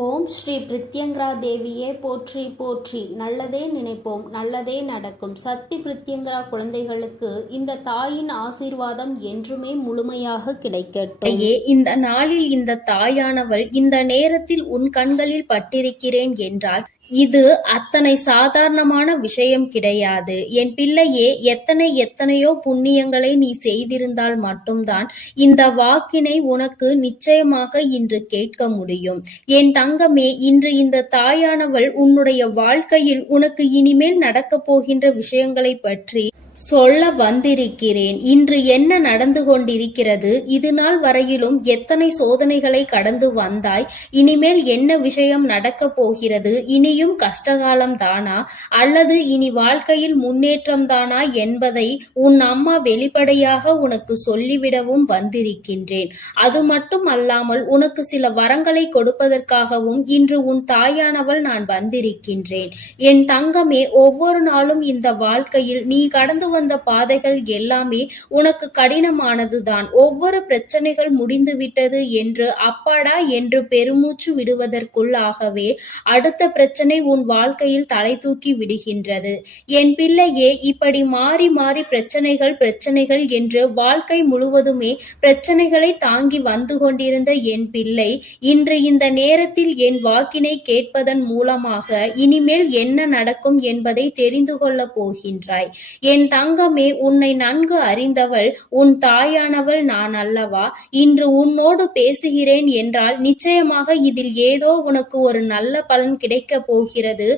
ஓம் ஸ்ரீ பிரித்யங்கரா தேவியே போற்றி போற்றி. நல்லதே நினைப்போம், நல்லதே நடக்கும். சக்தி பிரித்யங்கரா குழந்தைகளுக்கு இந்த தாயின் ஆசீர்வாதம் என்றுமே முழுமையாக கிடைக்கட்டும். இந்த நாளில் இந்த தாயானவள் இந்த நேரத்தில் உன் கண்களில் பட்டிருக்கிறேன் என்றால் இது அத்தனை சாதாரணமான விஷயம் கிடையாது. என் பிள்ளையே, எத்தனையோ புண்ணியங்களை நீ செய்திருந்தால் மட்டும்தான் இந்த வாக்கினை உனக்கு நிச்சயமாக இன்று கேட்க முடியும். என் தங்கமே, இன்று இந்த தாயானவள் உன்னுடைய வாழ்க்கையில் உனக்கு இனிமேல் நடக்கப் போகின்ற விஷயங்களை பற்றி சொல்ல வந்திருக்கிறேன். இன்று என்ன நடந்து கொண்டிருக்கிறது, இது நாள் வரையிலும் எத்தனை சோதனைகளை கடந்து வந்தாய், இனிமேல் என்ன விஷயம் நடக்கப் போகிறது, இனியும் கஷ்டகாலம் தானா அல்லது இனி வாழ்க்கையில் முன்னேற்றம் தானா என்பதை உன் அம்மா வெளிப்படையாக உனக்கு சொல்லிவிடவும் வந்திருக்கின்றேன். அது மட்டும் அல்லாமல் உனக்கு சில வரங்களை கொடுப்பதற்காகவும் இன்று உன் தாயானவள் நான் வந்திருக்கின்றேன். என் தங்கமே, ஒவ்வொரு நாளும் இந்த வாழ்க்கையில் நீ கடந்து வந்த பாதைகள் எல்லாமே உனக்கு கடினமானதுதான். ஒவ்வொரு பிரச்சனைகள் முடிந்து விட்டது என்று அப்பாடா என்று பெருமூச்சு விடுவதற்குள்ளாகவே அடுத்த பிரச்சனை உன் வாழ்க்கையில் தலை தூக்கி விடுகின்றது. என் பிள்ளையே, இப்படி மாறி மாறி பிரச்சனைகள் என்று வாழ்க்கை முழுவதுமே பிரச்சனைகளை தாங்கி வந்து கொண்டிருந்த என் பிள்ளை, இன்று இந்த நேரத்தில் என் வாக்கினை கேட்பதன் மூலமாக இனிமேல் என்ன நடக்கும் என்பதை தெரிந்து கொள்ளப் போகின்றாய். என் தங்கமே, உன்னை நன்கு அறிந்தவள் உன் தாயானவள் நான் அல்லவா? இன்று உன்னோடு பேசுகிறேன் என்றால் நிச்சயமாக இதில் ஏதோ உனக்கு ஒரு நல்ல பலன் கிடைக்கப் போகிறது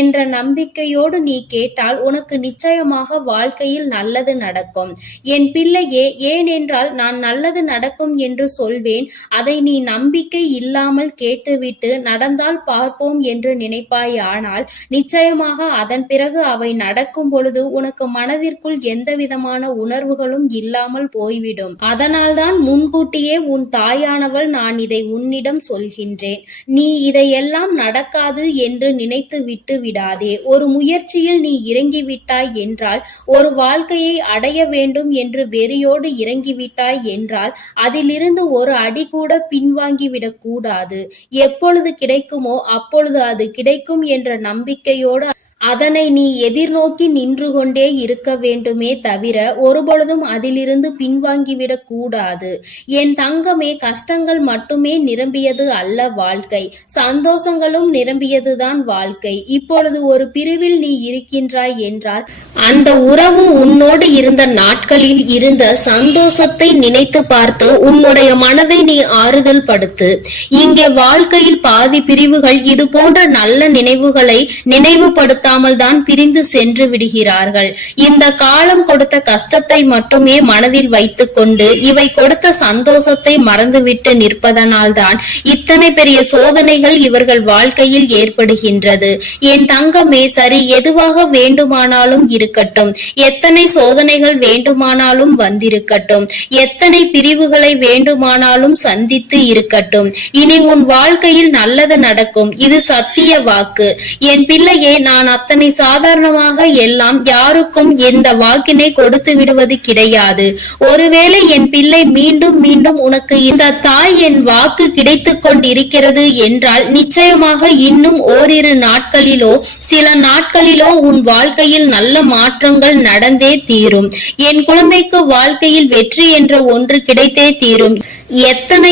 என்ற நம்பிக்கையோடு நீ கேட்டால் உனக்கு நிச்சயமாக வாழ்க்கையில் நல்லது நடக்கும். என் பிள்ளையே, ஏனென்றால் நான் நல்லது நடக்கும் என்று சொல்வேன், அதை நீ நம்பிக்கை இல்லாமல் கேட்டுவிட்டு நடந்தால் பார்ப்போம் என்று நினைப்பாயானால் நிச்சயமாக அதன் பிறகு அவை நடக்கும் பொழுது உனக்கு மனதிற்குள் எந்தவிதமான உணர்வுகளும் இல்லாமல் போய்விடும். அதனால்தான் முன்கூட்டியே உன் தாயானவள் நான் இதை உன்னிடம் சொல்கின்றேன். நீ இதையெல்லாம் நடக்காது என்று நினைத்து விட்டு விடாதே. ஒரு முயற்சியில் நீ இறங்கிவிட்டாய் என்றால், ஒரு வாழ்க்கையை அடைய வேண்டும் என்று வெறியோடு இறங்கிவிட்டாய் என்றால் அதிலிருந்து ஒரு அடி கூட பின்வாங்கிவிடக் கூடாது. எப்பொழுது கிடைக்குமோ அப்பொழுது அது கிடைக்கும் என்ற நம்பிக்கையோடு அதனை நீ எதிர்நோக்கி நின்று கொண்டே இருக்க வேண்டுமே தவிர ஒருபொழுதும் அதிலிருந்து பின்வாங்கிவிடக் கூடாது. என் தங்கமே, கஷ்டங்கள் மட்டுமே நிரம்பியது அல்ல வாழ்க்கை, சந்தோஷங்களும் நிரம்பியதுதான் வாழ்க்கை. இப்பொழுது ஒரு பிரிவில் நீ இருக்கின்றாய் என்றால் அந்த உறவு உன்னோடு இருந்த நாட்களில் இருந்த சந்தோஷத்தை நினைத்து பார்த்து உன்னுடைய மனதை நீ ஆறுதல் படுத்து. இங்கே வாழ்க்கையில் பாதி பிரிவுகள் இது போன்ற நல்ல நினைவுகளை நினைவுபடுத்த தான் பிரிந்து சென்று விடுகிறார்கள். இந்த காலம் கொடுத்த கஷ்டத்தை மட்டுமே மனதில் வைத்துக் கொண்டு இவை கொடுத்த சந்தோஷத்தை மறந்துவிட்டு நிற்பதனால் தான் இத்தனை பெரிய சோதனைகள் இவர்கள் வாழ்க்கையில் ஏற்படுகின்றது. என் தங்கமே, சரி, எதுவாக வேண்டுமானாலும் இருக்கட்டும், எத்தனை சோதனைகள் வேண்டுமானாலும் வந்திருக்கட்டும், எத்தனை பிரிவுகளை வேண்டுமானாலும் சந்தித்து இருக்கட்டும், இனி உன் வாழ்க்கையில் நல்லது நடக்கும். இது சத்திய வாக்கு. என் பிள்ளையே, நான் அத்தனை சாதாரணமாக எல்லாம் யாருக்கும் எந்த வாக்கினை கொடுத்து விடுவது கிடையாது. ஒருவேளை என் பிள்ளை மீண்டும் மீண்டும் உனக்கு இந்த தாய் என் வாக்கு கிடைத்துக் கொண்டிருக்கிறது என்றால் நிச்சயமாக இன்னும் ஓரிரு நாட்களிலோ சில நாட்களிலோ உன் வாழ்க்கையில் நல்ல மாற்றங்கள் நடந்தே தீரும். என் குழந்தைக்கு வாழ்க்கையில் வெற்றி என்ற ஒன்று கிடைத்தே தீரும். எத்தனை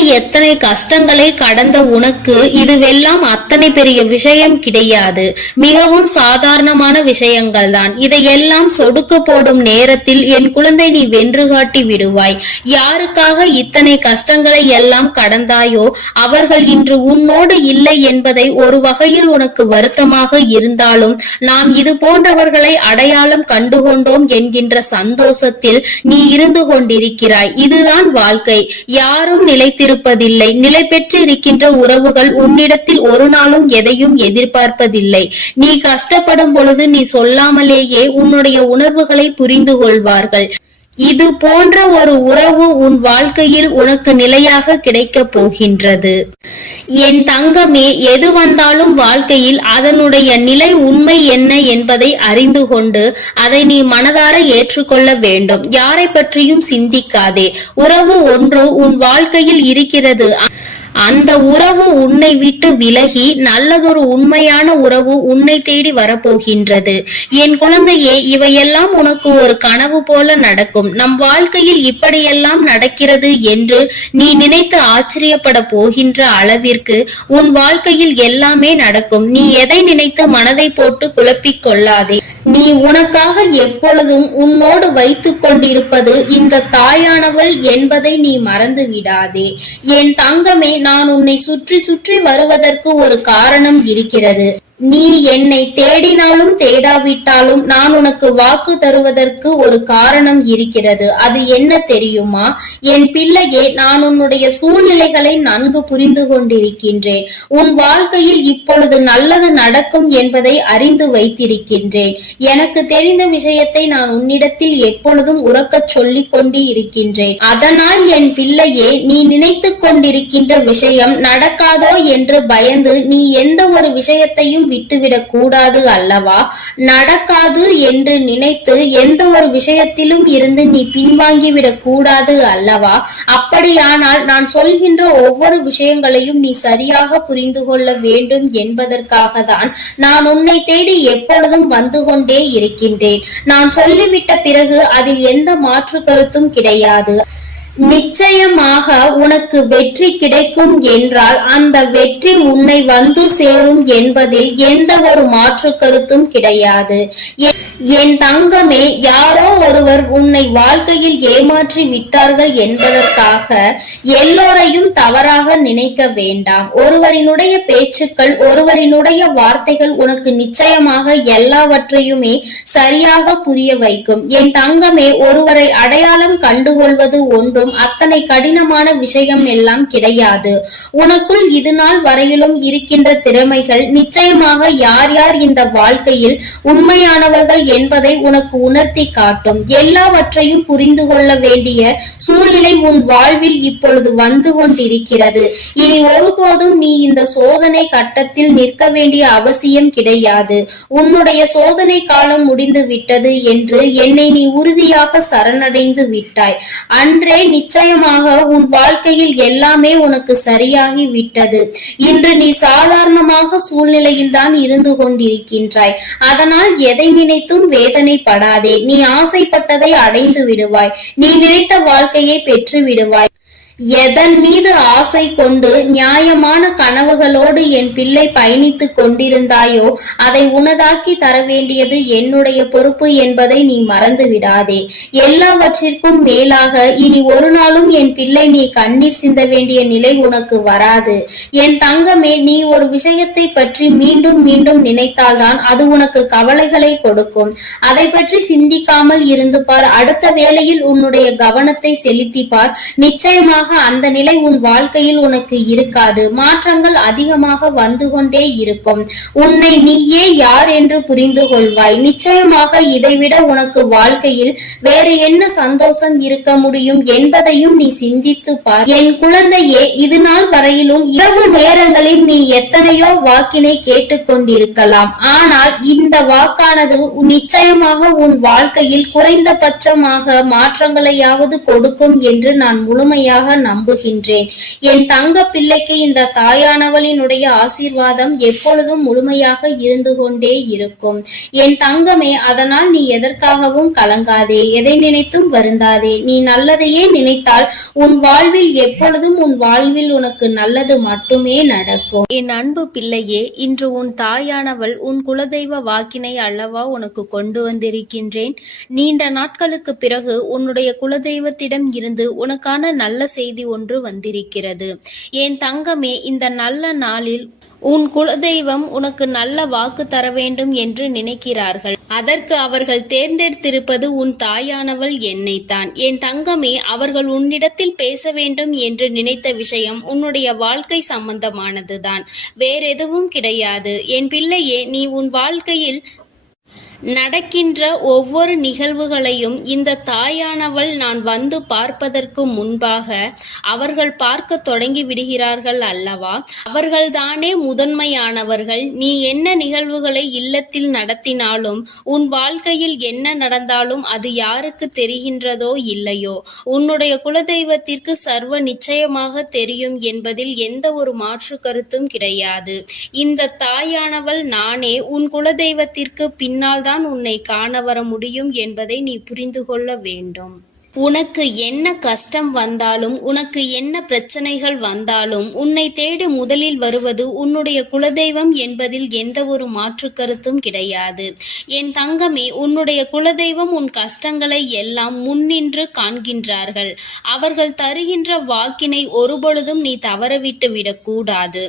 கஷ்டங்களை கடந்த உனக்கு இதுவெல்லாம் அத்தனை பெரிய விஷயம் கிடையாது, மிகவும் சாதாரணமான விஷயங்கள் தான். இதையெல்லாம் சொடுக்க போடும் நேரத்தில் என் குழந்தை நீ வென்று காட்டி விடுவாய். யாருக்காக இத்தனை கஷ்டங்களை எல்லாம் கடந்தாயோ அவர்கள் இன்று உன்னோடு இல்லை என்பதை ஒரு வகையில் உனக்கு வருத்தமாக இருந்தாலும் நாம் இது போன்றவர்களை அடையாளம் கண்டுகொண்டோம் என்கின்ற சந்தோஷத்தில் நீ இருந்து கொண்டிருக்கிறாய். இதுதான் வாழ்க்கை. யாரும் நிலைத்திருப்பதில்லை. நிலை பெற்று இருக்கின்ற உறவுகள் உன்னிடத்தில் ஒரு நாளும் எதையும் எதிர்பார்ப்பதில்லை. நீ கஷ்டப்படும் பொழுது நீ சொல்லாமலேயே உன்னுடைய உணர்வுகளை புரிந்து கொள்வார்கள். இது போன்ற ஒரு உறவு உன் வாழ்க்கையில் உனக்கு நிலையாக கிடைக்கப் போகின்றது. என் தங்கமே, எது வந்தாலும் வாழ்க்கையில் அதனுடைய நிலை உண்மை என்ன என்பதை அறிந்து கொண்டு அதை நீ மனதார ஏற்றுக்கொள்ள வேண்டும். யாரை பற்றியும் சிந்திக்காதே. உறவு ஒன்று உன் வாழ்க்கையில் இருக்கிறது. அந்த உறவு உன்னை விட்டு விலகி நல்லதொரு உண்மையான உறவு உன்னை தேடி வரப்போகின்றது. என் குழந்தையே, இவையெல்லாம் உனக்கு ஒரு கனவு போல நடக்கும். நம் வாழ்க்கையில் இப்படியெல்லாம் நடக்கிறது என்று நீ நினைத்து ஆச்சரியப்பட போகின்ற அளவிற்கு உன் வாழ்க்கையில் எல்லாமே நடக்கும். நீ எதை நினைத்து மனதை போட்டு குழப்பிக் கொள்ளாதே. நீ உனக்காக எப்பொழுதும் உன்னோடு வைத்துக் கொண்டிருப்பது இந்த தாயானவள் என்பதை நீ மறந்து விடாதே. என் தங்கமே, நான் உன்னை சுற்றி சுற்றி வருவதற்கு ஒரு காரணம் இருக்கிறது. நீ என்னை தேடினாலும் தேடாவிட்டாலும் நான் உனக்கு வாக்கு தருவதற்கு ஒரு காரணம் இருக்கிறது. அது என்ன தெரியுமா? என் பிள்ளையே, நான் உன்னுடைய சூழ்நிலைகளை நன்கு புரிந்து கொண்டிருக்கின்றேன். உன் வாழ்க்கையில் இப்பொழுது நல்லது நடக்கும் என்பதை அறிந்து வைத்திருக்கின்றேன். எனக்கு தெரிந்த விஷயத்தை நான் உன்னிடத்தில் எப்பொழுதும் உறக்கச் சொல்லிக் கொண்டு இருக்கின்றேன். அதனால் என் பிள்ளையே, நீ நினைத்துக் கொண்டிருக்கின்ற விஷயம் நடக்காதோ என்று பயந்து நீ எந்த ஒரு விஷயத்தையும் விட்டுவிடக் கூடாது அல்லவா? நடக்காது என்று நினைத்து எந்த ஒரு விஷயத்திலும் இருந்து நீ பின்வாங்கிவிடக் கூடாது அல்லவா? அப்படியானால் நான் சொல்கின்ற ஒவ்வொரு விஷயங்களையும் நீ சரியாக புரிந்து கொள்ள வேண்டும் என்பதற்காக தான் நான் உன்னை தேடி எப்பொழுதும் வந்து கொண்டே இருக்கின்றேன். நான் சொல்லிவிட்ட பிறகு அதில் எந்த மாற்று கருத்தும் கிடையாது. நிச்சயமாக உனக்கு வெற்றி கிடைக்கும் என்றால் அந்த வெற்றி உன்னை வந்து சேரும் என்பதில் எந்த ஒரு மாற்று கருத்தும் கிடையாது. என் தங்கமே, யாரோ ஒருவர் உன்னை வாழ்க்கையில் ஏமாற்றி விட்டார்கள் என்பதற்காக எல்லோரையும் தவறாக நினைக்க வேண்டாம். ஒருவரினுடைய பேச்சுக்கள், ஒருவரினுடைய வார்த்தைகள் உனக்கு நிச்சயமாக எல்லாவற்றையுமே சரியாக புரிய வைக்கும். என் தங்கமே, ஒருவரை அடையாளம் கண்டுகொள்வது ஒன்றும் அத்தனை கடினமான விஷயம் எல்லாம் கிடையாது. உனக்குள் இது நாள் வரையிலும் இருக்கின்ற திறமைகள் நிச்சயமாக யார் யார் இந்த வாழ்க்கையில் உண்மையானவர்கள் என்பதை உனக்கு உணர்த்தி காட்டும். எல்லாவற்றையும் புரிந்து கொள்ள வேண்டிய சூழ்நிலை உன் வாழ்வில் இப்பொழுது வந்து கொண்டிருக்கிறது. இனி ஒருபோதும் நீ இந்த சோதனை கட்டத்தில் நிற்க வேண்டிய அவசியம் கிடையாது. உன்னுடைய சோதனை காலம் முடிந்து விட்டது என்று என்னை நீ உறுதியாக சரணடைந்து விட்டாய். அன்றே நிச்சயமாக உன் வாழ்க்கையில் எல்லாமே உனக்கு சரியாகி விட்டது. இன்று நீ சாதாரணமாக சூழ்நிலையில் தான் இருந்து கொண்டிருக்கின்றாய். அதனால் எதை நினைத்தும் வேதனைப்படாதே. நீ ஆசைப்பட்டதை அடைந்து விடுவாய். நீ நினைத்த வாழ்க்கையை பெற்று விடுவாய். எதன் மீது ஆசை கொண்டு நியாயமான கனவுகளோடு என் பிள்ளை பயணித்துக் கொண்டிருந்தாயோ அதை உனதாக்கி தர வேண்டியது என்னுடைய பொறுப்பு என்பதை நீ மறந்து விடாதே. எல்லாவற்றிற்கும் மேலாக இனி ஒரு நாளும் என் பிள்ளை நீ கண்ணீர் சிந்த வேண்டிய நிலை உனக்கு வராது. என் தங்கமே, நீ ஒரு விஷயத்தை பற்றி மீண்டும் மீண்டும் நினைத்தால்தான் அது உனக்கு கவலைகளை கொடுக்கும். அதை பற்றி சிந்திக்காமல் இருந்து பார். அடுத்த வேளையில் உன்னுடைய கவனத்தை செலுத்திப்பார். நிச்சயமாக அந்த நிலை உன் வாழ்க்கையில் உனக்கு இருக்காது. மாற்றங்கள் அதிகமாக வந்து கொண்டே இருக்கும். உன்னை நீயே யார் என்று புரிந்து கொள்வாய். நிச்சயமாக இதைவிட உனக்கு வாழ்க்கையில் வேறு என்ன சந்தோஷம் இருக்க முடியும் என்பதையும் நீ சிந்தித்து பார். என் குழந்தையே, இது நாள் வரையிலும் இரவு நேரங்களில் நீ எத்தனையோ வாக்கினை கேட்டுக்கொண்டிருக்கலாம். ஆனால் இந்த வாக்கானது நிச்சயமாக உன் வாழ்க்கையில் குறைந்தபட்சமாக மாற்றங்களையாவது கொடுக்கும் என்று நான் முழுமையாக நம்புகின்றேன். என் தங்க பிள்ளைக்கு இந்த தாயானவளினுடைய ஆசீர்வாதம் எப்பொழுதும் முழுமையாக இருந்து கொண்டே இருக்கும். என் தங்கமே, அதனால் நீ எதற்காகவும் கலங்காதே. எதை நினைத்தும் வருந்தாதே. நீ நல்லதையே நினைத்தால் உன் வாழ்வில் எப்பொழுதும் உன் வாழ்வில் உனக்கு நல்லது மட்டுமே நடக்கும். என் அன்பு பிள்ளையே, இன்று உன் தாயானவள் உன் குலதெய்வ வாக்கினை அல்லவா உனக்கு கொண்டு வந்திருக்கின்றேன். நீண்ட நாட்களுக்கு பிறகு உன்னுடைய குலதெய்வத்திடம் இருந்து உனக்கான நல்ல செய்தி ஒன்று வந்திருக்கிறது. என் தங்கமே, இந்த நல்ல நாளில் உன் குலதெய்வம் உனக்கு நல்ல வாக்கு தர வேண்டும் என்று நினைக்கிறார்கள். அதற்கு அவர்கள் தேர்ந்தெடுத்திருப்பது உன் தாயானவள் என்னைத்தான். என் தங்கமே, அவர்கள் உன்னிடத்தில் பேச வேண்டும் என்று நினைத்த விஷயம் உன்னுடைய வாழ்க்கை சம்பந்தமானதுதான், வேறெதுவும் கிடையாது. என் பிள்ளையே, நீ உன் வாழ்க்கையில் நடக்கின்ற ஒவ்வொரு நிகழ்வுகளையும் இந்த தாயானவள் நான் வந்து பார்ப்பதற்கு முன்பாக அவர்கள் பார்க்க தொடங்கி விடுகிறார்கள் அல்லவா? அவர்கள்தானே முதன்மையானவர்கள். நீ என்ன நிகழ்வுகளை இல்லத்தில் நடத்தினாலும், உன் வாழ்க்கையில் என்ன நடந்தாலும் அது யாருக்கு தெரிகின்றதோ இல்லையோ, உன்னுடைய குலதெய்வத்திற்கு சர்வ நிச்சயமாக தெரியும் என்பதில் எந்த ஒரு மாற்று கருத்தும் கிடையாது. இந்த தாயானவள் நானே. உன் குலதெய்வத்திற்கு பின்னால் தான் உன்னை காண வர முடியும் என்பதை நீ புரிந்து கொள்ள வேண்டும். உனக்கு என்ன கஷ்டம் வந்தாலும், உனக்கு என்ன பிரச்சனைகள் வந்தாலும், உன்னை தேடி முதலில் வருவது உன்னுடைய குலதெய்வம் என்பதில் எந்த ஒரு மாற்று கருத்தும் கிடையாது. என் தங்கமே, உன்னுடைய குலதெய்வம் உன் கஷ்டங்களை எல்லாம் முன்னின்று காண்கின்றார்கள். அவர்கள் தருகின்ற வாக்கினை ஒருபொழுதும் நீ தவறவிட்டு விடக்கூடாது.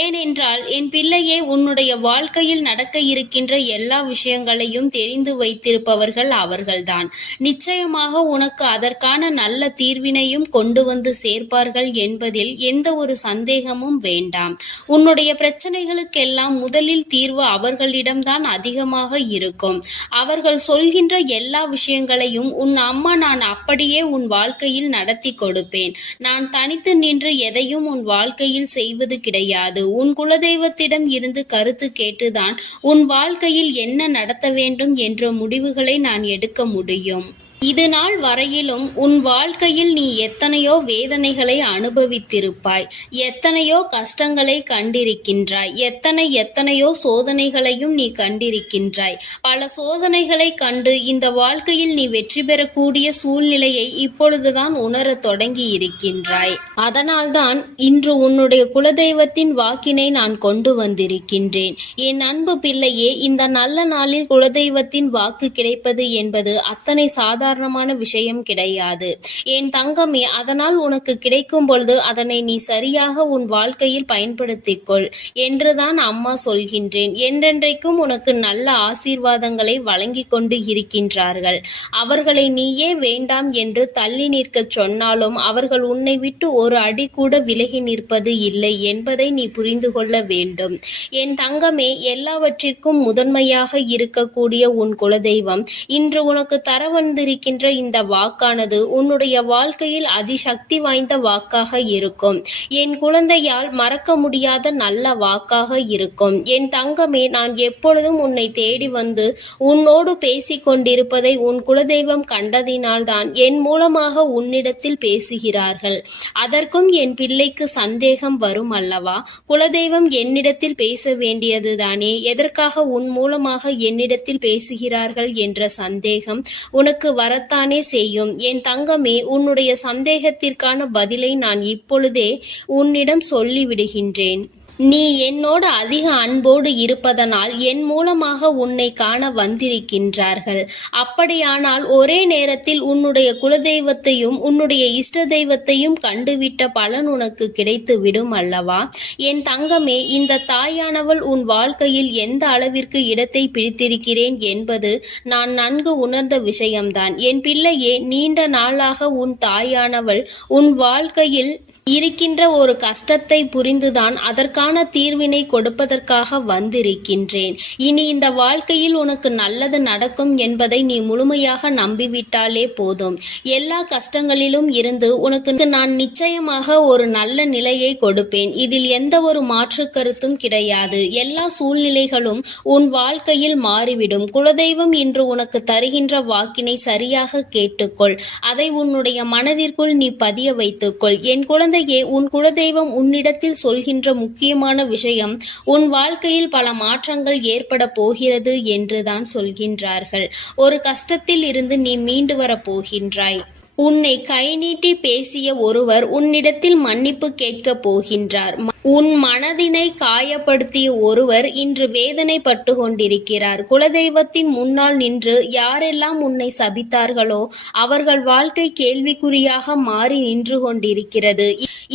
ஏனென்றால் என் பிள்ளையே, உன்னுடைய வாழ்க்கையில் நடக்க இருக்கின்ற எல்லா விஷயங்களையும் தெரிந்து வைத்திருப்பவர்கள் அவர்கள்தான். நிச்சயமாக உனக்கு அதற்கான நல்ல தீர்வினையும் கொண்டு வந்து சேர்ப்பார்கள் என்பதில் எந்த ஒரு சந்தேகமும் வேண்டாம். உன்னுடைய பிரச்சனைகளுக்கெல்லாம் முதலில் தீர்வு அவர்களிடம்தான் அதிகமாக இருக்கும். அவர்கள் சொல்கின்ற எல்லா விஷயங்களையும் உன் அம்மா நான் அப்படியே உன் வாழ்க்கையில் நடத்தி கொடுப்பேன். நான் தனித்து நின்று எதையும் உன் வாழ்க்கையில் செய்வது கிடையாது. உன் குலதெய்வத்திடம் இருந்து கருத்து கேட்டுதான் உன் வாழ்க்கையில் என்ன நடத்த வேண்டும் என்ற முடிவுகளை நான் எடுக்க முடியும். இது நாள் வரையிலும் உன் வாழ்க்கையில் நீ எத்தனையோ வேதனைகளை அனுபவித்திருப்பாய், எத்தனையோ கஷ்டங்களை கண்டிருக்கின்றாய், எத்தனையோ சோதனைகளையும் நீ கண்டிருக்கின்றாய். பல சோதனைகளை கண்டு இந்த வாழ்க்கையில் நீ வெற்றி பெறக்கூடிய சூழ்நிலையை இப்பொழுதுதான் உணரத் தொடங்கி இருக்கின்றாய். அதனால்தான் இன்று உன்னுடைய குலதெய்வத்தின் வாக்கினை நான் கொண்டு வந்திருக்கின்றேன். என் அன்பு பிள்ளையே, இந்த நல்ல நாளில் குலதெய்வத்தின் வாக்கு கிடைப்பது என்பது அத்தனை சாதாரண விஷயம் கிடையாது என் தங்கமே. அதனால் உனக்கு கிடைக்கும் பொழுது அதனை நீ சரியாக உன் வாழ்க்கையில் பயன்படுத்திக் கொள் என்றுதான் அம்மா சொல்கின்றேன். என்றென்றைக்கும் உனக்கு நல்ல ஆசீர்வாதங்களை வழங்கி கொண்டு இருக்கின்றார்கள். அவர்களை நீயே வேண்டாம் என்று தள்ளி நிற்க சொன்னாலும் அவர்கள் உன்னை விட்டு ஒரு அடி கூட விலகி நிற்பது இல்லை என்பதை நீ புரிந்து கொள்ள வேண்டும். என் தங்கமே, எல்லாவற்றிற்கும் முதன்மையாக இருக்கக்கூடிய உன் குலதெய்வம் இன்று உனக்கு தர வந்திருக்கின்ற இந்த வாக்கானது உன்னுடைய வாழ்க்கையில் அதிசக்தி வாய்ந்த வாக்காக இருக்கும். என் குழந்தையால் மறக்க முடியாத நல்ல வாக்காக இருக்கும். என் தங்கமே, நான் எப்பொழுதும் உன்னை தேடி வந்து உன்னோடு பேசிக் கொண்டிருப்பதை உன் குலதெய்வம் கண்டதினால்தான் என் மூலமாக உன்னிடத்தில் பேசுகிறார்கள். அதற்கும் என் பிள்ளைக்கு சந்தேகம் வரும் அல்லவா? குலதெய்வம் என்னிடத்தில் பேச வேண்டியதுதானே, எதற்காக உன் மூலமாக என்னிடத்தில் பேசுகிறார்கள் என்ற சந்தேகம் உனக்கு வரத்தானே செய்யும். என் தங்கமே, உன்னுடைய சந்தேகத்திற்கான பதிலை நான் இப்பொழுதே உன்னிடம் சொல்லிவிடுகின்றேன். நீ என்னோடு அதிக அன்போடு இருப்பதனால் என் மூலமாக உன்னை காண வந்திருக்கின்றார்கள். அப்படியானால் ஒரே நேரத்தில் உன்னுடைய குலதெய்வத்தையும் உன்னுடைய இஷ்ட தெய்வத்தையும் கண்டுவிட்ட பலன் உனக்கு கிடைத்து விடும் அல்லவா? என் தங்கமே, இந்த தாயானவள் உன் வாழ்க்கையில் எந்த அளவிற்கு இடத்தை பிடித்திருக்கிறேன் என்பது நான் நன்கு உணர்ந்த விஷயம்தான். என் பிள்ளையே, நீண்ட நாளாக உன் தாயானவள் உன் வாழ்க்கையில் இருக்கின்ற ஒரு கஷ்டத்தை புரிந்துதான் அதற்கான தீர்வினை கொடுப்பதற்காக வந்திருக்கின்றேன். இனி இந்த வாழ்க்கையில் உனக்கு நல்லது நடக்கும் என்பதை நீ முழுமையாக நம்பிவிட்டாலே போதும். எல்லா கஷ்டங்களிலும் இருந்து உனக்கு நான் நிச்சயமாக ஒரு நல்ல நிலையை கொடுப்பேன். இதில் எந்த ஒரு மாற்று கருத்தும் கிடையாது. எல்லா சூழ்நிலைகளும் உன் வாழ்க்கையில் மாறிவிடும். குலதெய்வம் இன்று உனக்கு தருகின்ற வாக்கினை சரியாக கேட்டுக்கொள். அதை உன்னுடைய மனதிற்குள் நீ பதிய வைத்துக்கொள். என் குழந்தையே, உன் குலதெய்வம் உன்னிடத்தில் சொல்கின்ற முக்கியமான விஷயம், உன் வாழ்க்கையில் பல மாற்றங்கள் ஏற்பட போகிறது என்றுதான் சொல்கின்றார்கள். ஒரு கஷ்டத்தில் இருந்து நீ மீண்டு வரப் போகின்றாய். உன்னை கை நீட்டி பேசிய ஒருவர் உன்னிடத்தில் மன்னிப்பு கேட்கப் போகின்றார். உன் மனதினை காயப்படுத்திய ஒருவர் இன்று வேதனைப்பட்டு கொண்டிருக்கிறார். குலதெய்வத்தின் முன்னால் நின்று யாரெல்லாம் உன்னை சபித்தார்களோ அவர்கள் வாழ்க்கை கேள்விக்குறியாக மாறி நின்று கொண்டிருக்கிறது.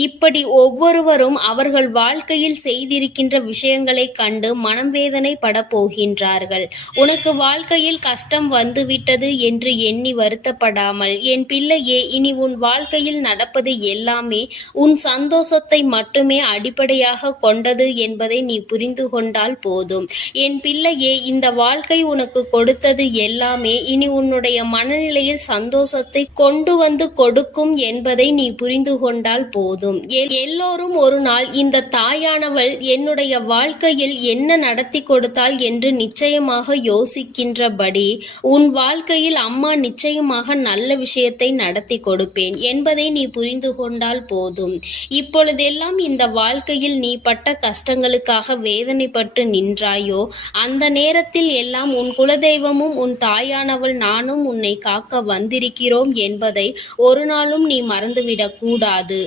இப்படி ஒவ்வொருவரும் அவர்கள் வாழ்க்கையில் செய்திருக்கின்ற விஷயங்களை கண்டு மனம் வேதனை பட போகின்றார்கள். உனக்கு வாழ்க்கையில் கஷ்டம் வந்துவிட்டது என்று எண்ணி வருத்தப்படாமல், என் பிள்ளையே, இனி உன் வாழ்க்கையில் நடப்பது எல்லாமே உன் சந்தோஷத்தை மட்டுமே அடிப்படை அடிப்படையாக கொண்டது என்பதை நீ புரிந்து கொண்டால் போதும். என் பிள்ளையே, இந்த வாழ்க்கை உனக்கு கொடுத்தது எல்லாமே இனி உன்னுடைய மனநிலையில் சந்தோஷத்தை கொண்டு வந்து கொடுக்கும் என்பதை நீ புரிந்து கொண்டால் போதும். எல்லோரும் ஒரு நாள் இந்த தாயானவள் என்னுடைய வாழ்க்கையில் என்ன நடத்தி கொடுத்தாள் என்று நிச்சயமாக யோசிக்கின்றபடி உன் வாழ்க்கையில் அம்மா நிச்சயமாக நல்ல விஷயத்தை நடத்தி கொடுப்பேன் என்பதை நீ புரிந்து கொண்டால் போதும். இப்பொழுதெல்லாம் இந்த வாழ்க்கையில் நீ பட்ட கஷ்டங்களுக்காக வேதனைப்பட்டு நின்றாயோ, அந்த நேரத்தில் எல்லாம் உன் குலதெய்வமும் உன் தாயானவள் நானும் உன்னை காக்க வந்திருக்கிறோம் என்பதை ஒரு நாளும் நீ மறந்துவிடக் கூடாது.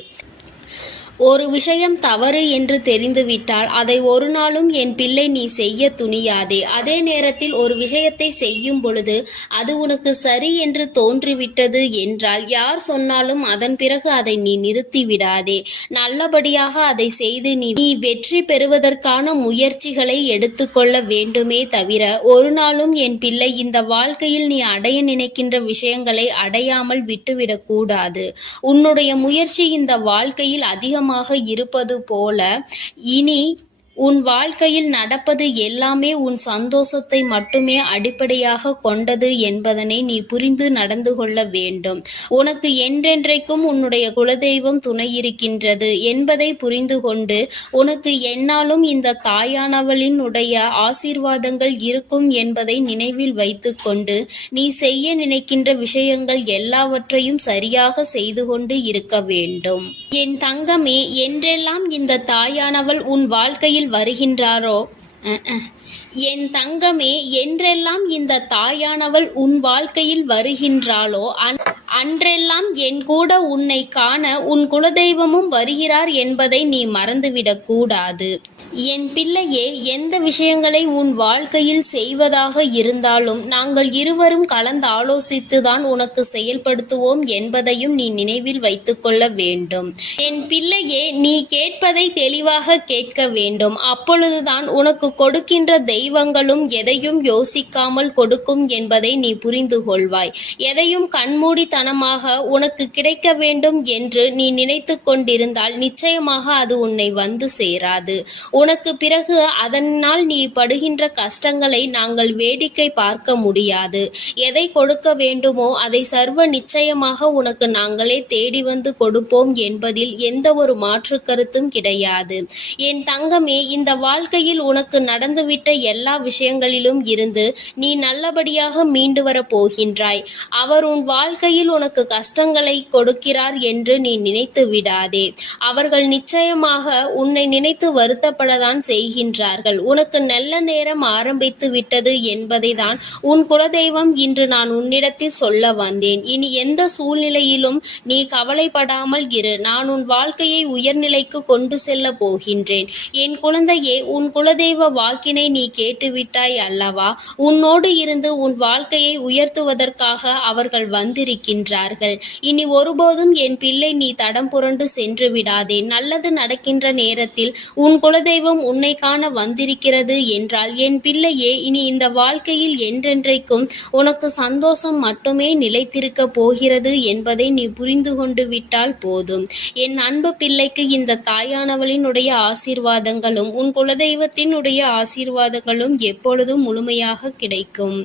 ஒரு விஷயம் தவறு என்று தெரிந்துவிட்டால் அதை ஒரு நாளும் என் பிள்ளை நீ செய்ய துணியாதே. அதே நேரத்தில் ஒரு விஷயத்தை செய்யும் பொழுது அது உனக்கு சரி என்று தோன்றிவிட்டது என்றால் யார் சொன்னாலும் அதன் பிறகு அதை நீ நிறுத்தி விடாதே. நல்லபடியாக அதை செய்து நீ வெற்றி பெறுவதற்கான முயற்சிகளை எடுத்துக்கொள்ள வேண்டுமே தவிர ஒரு நாளும் என் பிள்ளை இந்த வாழ்க்கையில் நீ அடைய நினைக்கின்ற விஷயங்களை அடையாமல் விட்டுவிடக் கூடாது. உன்னுடைய முயற்சி இந்த வாழ்க்கையில் அதிகமாக இருப்பது போல இனி உன் வாழ்க்கையில் நடப்பது எல்லாமே உன் சந்தோஷத்தை மட்டுமே அடிப்படையாக கொண்டது என்பதனை நீ புரிந்து நடந்து கொள்ள வேண்டும். உனக்கு என்றென்றைக்கும் உன்னுடைய குலதெய்வம் துணை இருக்கின்றது என்பதை புரிந்து கொண்டு உனக்கு எந்நாளும் இந்த தாயானவளினுடைய ஆசீர்வாதங்கள் இருக்கும் என்பதை நினைவில் வைத்துக்கொண்டு நீ செய்ய நினைக்கின்ற விஷயங்கள் எல்லாவற்றையும் சரியாக செய்து கொண்டு இருக்க வேண்டும். என் தங்கமே, என்றெல்லாம் இந்த தாயானவள் உன் வாழ்க்கையில் வருகின்றாரோ என் தங்கமே, என்றெல்லாம் இந்த தாயானவள் உன் வாழ்க்கையில் வருகின்றாளோ அன்றெல்லாம் என் கூட உன்னை காண உன் குலதெய்வமும் வருகிறார் என்பதை நீ மறந்துவிடக் கூடாது. என் பிள்ளையே, எந்த விஷயங்களை உன் வாழ்க்கையில் செய்வதாக இருந்தாலும் நாங்கள் இருவரும் கலந்து ஆலோசித்துதான் உனக்கு செயல்படுத்துவோம் என்பதையும் நீ நினைவில் வைத்துக்கொள்ள வேண்டும். என் பிள்ளையே, நீ கேட்பதை தெளிவாக கேட்க வேண்டும். அப்பொழுதுதான் உனக்கு கொடுக்கின்ற தெய்வங்களும் எதையும் யோசிக்காமல் கொடுக்கும் என்பதை நீ புரிந்து கொள்வாய். எதையும் கண்மூடித்தனமாக உனக்கு கிடைக்க வேண்டும் என்று நீ நினைத்து கொண்டிருந்தால் நிச்சயமாக அது உன்னை வந்து சேராது. உனக்கு பிறகு அதனால் நீ படுகின்ற கஷ்டங்களை நாங்கள் வேடிக்கை பார்க்க முடியாது. எதை கொடுக்க வேண்டுமோ அதை சர்வ நிச்சயமாக உனக்கு நாங்களே தேடி வந்து கொடுப்போம் என்பதில் எந்த ஒரு மாற்று கருத்தும் கிடையாது. என் தங்கமே, இந்த வாழ்க்கையில் உனக்கு நடந்துவிட்ட எல்லா விஷயங்களிலும் இருந்து நீ நல்லபடியாக மீண்டு வர போகின்றாய். அவர் உன் வாழ்க்கையில் உனக்கு கஷ்டங்களை கொடுக்கிறார் என்று நீ நினைத்து விடாதே. அவர்கள் நிச்சயமாக உன்னை நினைத்து வருத்தப்படதான் செய்கின்றார்கள். உனக்கு நல்ல நேரம் ஆரம்பித்து விட்டது என்பதை தான் உன் குலதெய்வம் இன்று நான் உன்னிடத்தில் சொல்ல வந்தேன். இனி எந்த சூழ்நிலையிலும் நீ கவலைப்படாமல் இரு. நான் உன் வாழ்க்கையை உயர்நிலைக்கு கொண்டு செல்ல போகின்றேன். என் குழந்தையே, உன் குலதெய்வ வாக்கினை நீ கேட்டுவிட்டாய் அல்லவா? உன்னோடு இருந்து உன் வாழ்க்கையை உயர்த்துவதற்காக அவர்கள் வந்திருக்கின்றார்கள். இனி ஒருபோதும் என் பிள்ளை நீ தடம் புரண்டு சென்று விடாதே. நல்லது நடக்கின்ற நேரத்தில் உன் குலதெய்வம் உன்னை காண வந்திருக்கிறது என்றால் என் பிள்ளையே, இனி இந்த வாழ்க்கையில் என்றென்றைக்கும் உனக்கு சந்தோஷம் மட்டுமே நிலைத்திருக்க போகிறது என்பதை நீ புரிந்து கொண்டு விட்டால் போதும். என் அன்பு பிள்ளைக்கு இந்த தாயானவளினுடைய ஆசீர்வாதங்களும் உன் குலதெய்வத்தினுடைய ஆசீர்வாதங்களும் எப்பொழுதும் முழுமையாக கிடைக்கும்.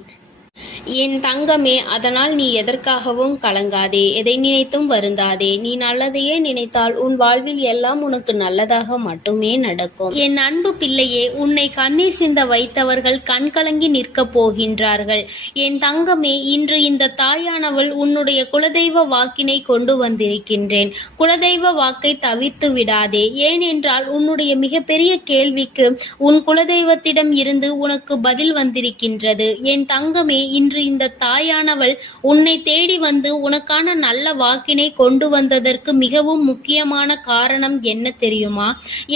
என் தங்கமே, அதனால் நீ எதற்காகவும் கலங்காதே, எதை நினைத்தும் வருந்தாதே. நீ நல்லதையே நினைத்தால் உன் வாழ்வில் எல்லாம் உனக்கு நல்லதாக மட்டுமே நடக்கும். என் அன்பு பிள்ளையே, உன்னை கண்ணீர் சிந்த வைத்தவர்கள் கண் கலங்கி நிற்கப் போகின்றார்கள். என் தங்கமே, இன்று இந்த தாயானவள் உன்னுடைய குலதெய்வ வாக்கினை கொண்டு வந்திருக்கின்றேன். குலதெய்வ வாக்கை தவிர்த்து விடாதே. ஏனென்றால் உன்னுடைய மிகப்பெரிய கேள்விக்கு உன் குலதெய்வத்திடம் இருந்து உனக்கு பதில் வந்திருக்கின்றது. என் தங்கமே, இன்று இந்த தாயானவள் உன்னை தேடி வந்து உனக்கான நல்ல வாக்கினை கொண்டு வந்ததற்கு மிகவும் முக்கியமான காரணம் என்ன தெரியுமா?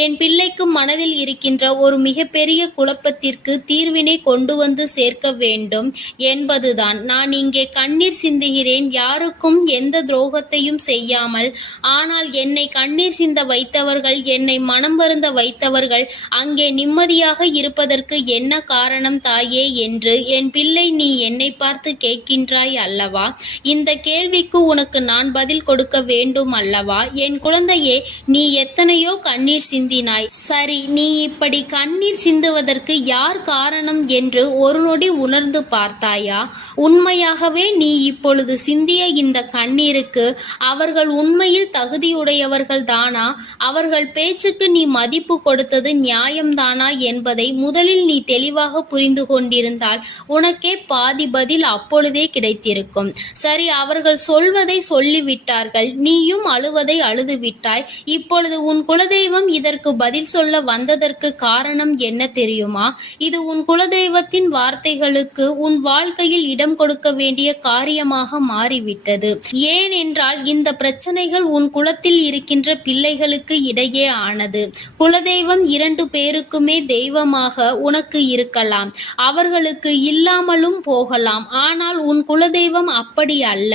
என் பிள்ளைக்கு மனதில் இருக்கின்ற ஒரு மிகப்பெரிய குழப்பத்திற்கு தீர்வினை கொண்டு வந்து சேர்க்க வேண்டும் என்பதுதான். நான் இங்கே கண்ணீர் சிந்துகிறேன், யாருக்கும் எந்த துரோகத்தையும் செய்யாமல். ஆனால் என்னை கண்ணீர் சிந்த வைத்தவர்கள், என்னை மனம் வருந்த வைத்தவர்கள் அங்கே நிம்மதியாக இருப்பதற்கு என்ன காரணம் தாயே என்று என் பிள்ளை நீ என்னை பார்த்து கேட்கின்றாய் அல்லவா? இந்த கேள்விக்கு உனக்கு நான் பதில் கொடுக்க வேண்டும் அல்லவா? என் குழந்தையே, நீ எத்தனையோ கண்ணீர் சிந்தினாய். சரி, நீ இப்படி கண்ணீர் சிந்துவதற்கு யார் காரணம் என்று ஒரு நொடி உணர்ந்து பார்த்தாயா? உண்மையாகவே நீ இப்பொழுது சிந்திய இந்த கண்ணீருக்கு அவர்கள் உண்மையில் தகுதியுடையவர்கள் தானா? அவர்கள் பேச்சுக்கு நீ மதிப்பு கொடுத்தது நியாயம்தானா என்பதை முதலில் நீ தெளிவாக புரிந்து கொண்டிருந்தால் உனக்கே பாதி பதில் அப்பொழுதே கிடைத்திருக்கும். சரி, அவர்கள் சொல்வதை சொல்லிவிட்டார்கள், நீயும் அழுவதை அழுது விட்டாய். இப்பொழுது உன் குலதெய்வம் இதற்கு பதில் சொல்ல வந்ததற்கு காரணம் என்ன தெரியுமா? இது உன் குலதெய்வத்தின் வார்த்தைகளுக்கு உன் வாழ்க்கையில் இடம் கொடுக்க வேண்டிய காரியமாக மாறிவிட்டது. ஏனென்றால் இந்த பிரச்சனைகள் உன் குலத்தில் இருக்கின்ற பிள்ளைகளுக்கு இடையே ஆனது. குலதெய்வம் 2 பேருக்குமே தெய்வமாக உனக்கு இருக்கலாம், அவர்களுக்கு இல்லாமலும் போகலாம். ஆனால் உன் குலதெய்வம் அப்படி அல்ல.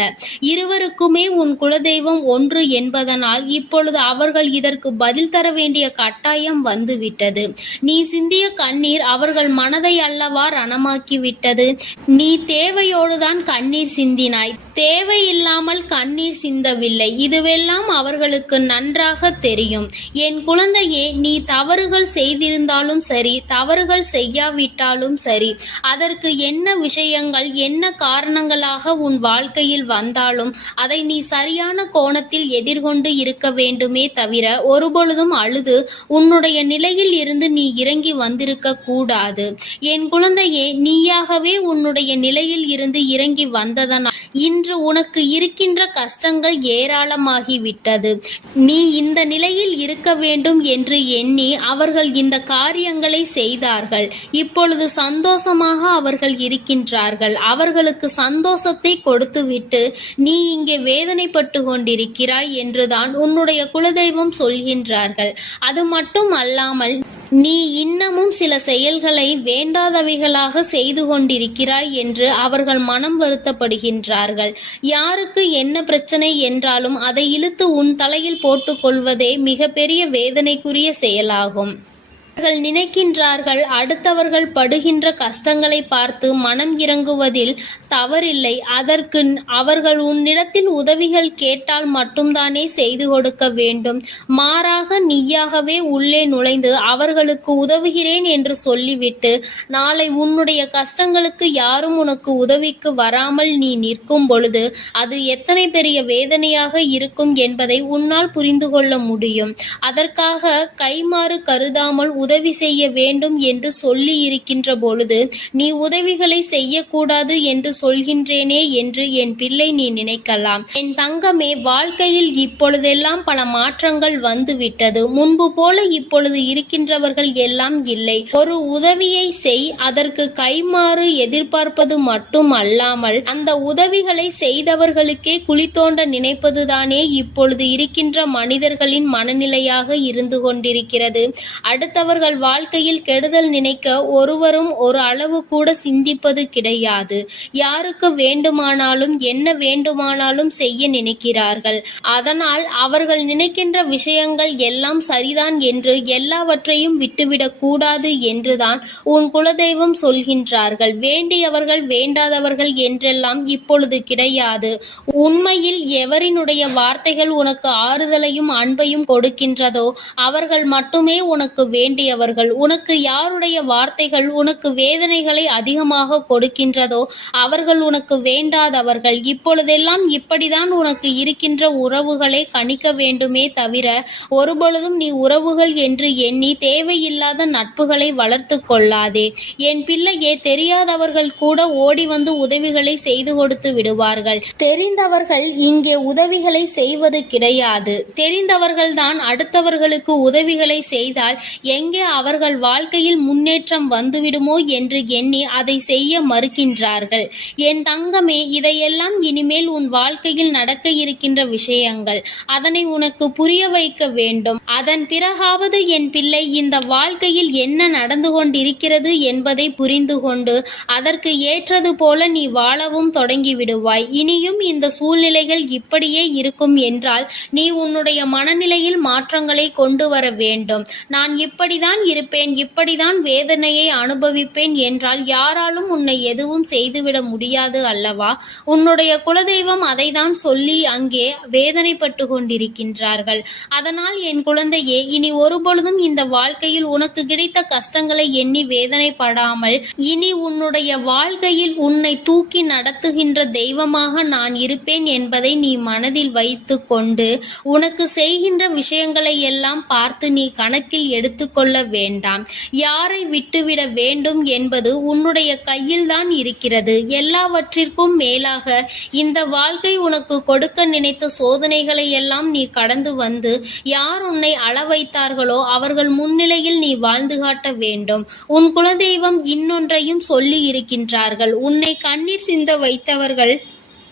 இருவருக்குமே உன் குலதெய்வம் ஒன்று என்பதனால் இப்பொழுது அவர்கள் இதற்கு பதில் தர வேண்டிய கட்டாயம் வந்துவிட்டது. நீ சிந்திய கண்ணீர் அவர்கள் மனதை அல்லவா ரணமாக்கிவிட்டது. நீ தேவையோடுதான் கண்ணீர் சிந்தினாய், தேவையில்லாமல் கண்ணீர் சிந்தவில்லை. இதுவெல்லாம் அவர்களுக்கு நன்றாக தெரியும். என் குழந்தையே, நீ தவறுகள் செய்திருந்தாலும் சரி, தவறுகள் செய்யாவிட்டாலும் சரி, அதற்கு என்ன விஷயங்கள் என்ன காரணங்களாக உன் வாழ்க்கையில் வந்தாலும் அதை நீ சரியான கோணத்தில் எதிர்கொண்டு இருக்க வேண்டுமே தவிர ஒருபொழுதும் அழுது உன்னுடைய நிலையில் இருந்து நீ இறங்கி வந்திருக்க கூடாது. என் குழந்தையே, நீயாகவே உன்னுடைய நிலையில் இருந்து இறங்கி வந்ததனால் இன்று உனக்கு இருக்கின்ற கஷ்டங்கள் ஏராளமாகிவிட்டது. நீ இந்த நிலையில் இருக்க வேண்டும் என்று எண்ணி அவர்கள் இந்த காரியங்களை செய்தார்கள். இப்பொழுது சந்தோஷமாக அவர்கள் இருக்கின்றார்கள். அவர்களுக்கு சந்தோஷத்தை கொடுத்துவிட்டு நீ இங்கே வேதனைப்பட்டு கொண்டிருக்கிறாய் என்றுதான் உன்னுடைய குலதெய்வம் சொல்கின்றார்கள். அது மட்டும் அல்லாமல் நீ இன்னமும் சில செயல்களை வேண்டாதவைகளாக செய்து கொண்டிருக்கிறாய் என்று அவர்கள் மனம் வருத்தப்படுகின்றார்கள். யாருக்கு என்ன பிரச்சனை என்றாலும் அதை இழுத்து உன் தலையில் போட்டுக்கொள்வதே மிகப்பெரிய வேதனைக்குரிய செயலாகும். அவர்கள் நினைக்கின்றார்கள் அடுத்தவர்கள் படுகின்ற கஷ்டங்களை பார்த்து மனம் இறங்குவதில் தவறில்லை. அதற்கு அவர்கள் உன்னிடத்தில் உதவிகள் கேட்டால் மட்டும்தானே செய்து கொடுக்க வேண்டும். மாறாக நீயாகவே உள்ளே நுழைந்து அவர்களுக்கு உதவுகிறேன் என்று சொல்லிவிட்டு நாளை உன்னுடைய கஷ்டங்களுக்கு யாரும் உனக்கு உதவிக்கு வராமல் நீ நிற்கும் பொழுது அது எத்தனை பெரிய வேதனையாக இருக்கும் என்பதை உன்னால் புரிந்து கொள்ள முடியும். அதற்காக கைமாறு கருதாமல் உதவி செய்ய வேண்டும் என்று சொல்லி இருக்கின்ற பொழுது நீ உதவிகளை செய்யக்கூடாது என்று சொல்கின்றேனே என்று என் பிள்ளை நீ நினைக்கலாம். என் தங்கமே, வாழ்க்கையில் இப்பொழுதெல்லாம் பல மாற்றங்கள் வந்துவிட்டது. முன்பு போல இப்பொழுது இருக்கின்றவர்கள் எல்லாம் இல்லை. ஒரு உதவியை செய், அதற்கு கைமாறு எதிர்பார்ப்பது மட்டும் அல்லாமல் அந்த உதவிகளை செய்தவர்களுக்கே குழி தோண்ட நினைப்பதுதானே இப்பொழுது இருக்கின்ற மனிதர்களின் மனநிலையாக இருந்து கொண்டிருக்கிறது. அடுத்தவர்கள் வாழ்க்கையில் கெடுதல் நினைக்க ஒருவரும் ஒரு அளவு கூட சிந்திப்பது கிடையாது. யாருக்கு வேண்டுமானாலும் என்ன வேண்டுமானாலும் செய்ய நினைக்கிறார்கள். அதனால் அவர்கள் நினைக்கின்ற விஷயங்கள் எல்லாம் சரிதான் என்று எல்லாவற்றையும் விட்டுவிடக் கூடாது என்றுதான் உன் குலதெய்வம் சொல்கின்றார்கள். வேண்டியவர்கள் வேண்டாதவர்கள் என்றெல்லாம் இப்பொழுது கிடையாது. உண்மையில் எவரினுடைய வார்த்தைகள் உனக்கு ஆறுதலையும் அன்பையும் கொடுக்கின்றதோ அவர்கள் மட்டுமே உனக்கு வேண்டியவர்கள். உனக்கு யாருடைய வார்த்தைகள் உனக்கு வேதனைகளை அதிகமாக கொடுக்கின்றதோ அவர்கள் உனக்கு வேண்டாதவர்கள். இப்பொழுதெல்லாம் இப்படிதான் உனக்கு இருக்கின்ற உறவுகளை கணிக்க வேண்டுமே தவிர ஒருபொழுதும் நீ உறவுகள் என்று எண்ணி தேவையில்லாத நட்புகளை வளர்த்து கொள்ளாதே. என் பிள்ளையே, தெரியாதவர்கள் கூட ஓடி வந்து உதவிகளை செய்து கொடுத்து விடுவார்கள். தெரிந்தவர்கள் இங்கே உதவிகளை செய்வது கிடையாது. தெரிந்தவர்கள்தான் அடுத்தவர்களுக்கு உதவிகளை செய்தால் எங்கே அவர்கள் வாழ்க்கையில் முன்னேற்றம் வந்துவிடுமோ என்று எண்ணி அதை செய்ய மறுக்கின்றார்கள். என் தங்கமே, இதையெல்லாம் இனிமேல் உன் வாழ்க்கையில் நடக்க இருக்கின்ற விஷயங்கள். அதனை உனக்கு புரிய வைக்க வேண்டும். அதன் பிறகாவது என் பிள்ளை இந்த வாழ்க்கையில் என்ன நடந்து கொண்டிருக்கிறது என்பதை புரிந்து கொண்டு அதற்கு ஏற்றது போல நீ வாழவும் தொடங்கி விடுவாய். இனியும் இந்த சூழ்நிலைகள் இப்படியே இருக்கும் என்றால் நீ உன்னுடைய மனநிலையில் மாற்றங்களை கொண்டு வர வேண்டும். நான் இப்படி இப்படிதான் இருப்பேன், இப்படிதான் வேதனையை அனுபவிப்பேன் என்றால் யாராலும் உன்னை எதுவும் செய்துவிட முடியாது அல்லவா? உன்னுடைய குலதெய்வம் அதைதான் சொல்லி அங்கே வேதனைப்பட்டு கொண்டிருக்கின்றார்கள். அதனால் என் குழந்தையே, இனி ஒருபொழுதும் இந்த வாழ்க்கையில் உனக்கு கிடைத்த கஷ்டங்களை எண்ணி வேதனைப்படாமல், இனி உன்னுடைய வாழ்க்கையில் உன்னை தூக்கி நடத்துகின்ற தெய்வமாக நான் இருப்பேன் என்பதை நீ மனதில் வைத்து கொண்டு உனக்கு செய்கின்ற விஷயங்களை எல்லாம் பார்த்து நீ கணக்கில் எடுத்துக்கொள்ள வேண்டாம். யாரை விட்டுவிட வேண்டும் என்பது உன்னுடைய கையில்தான் இருக்கிறது. எல்லாவற்றிற்கும் மேலாக இந்த வாழ்க்கை உனக்கு கொடுக்க நினைத்த சோதனைகளை எல்லாம் நீ கடந்து வந்து யார் உன்னை அள வைத்தார்களோ அவர்கள் முன்னிலையில் நீ வாழ்ந்து காட்ட வேண்டும். உன் குலதெய்வம் இன்னொன்றையும் சொல்லி இருக்கின்றார்கள். உன்னை கண்ணீர் சிந்த வைத்தவர்கள்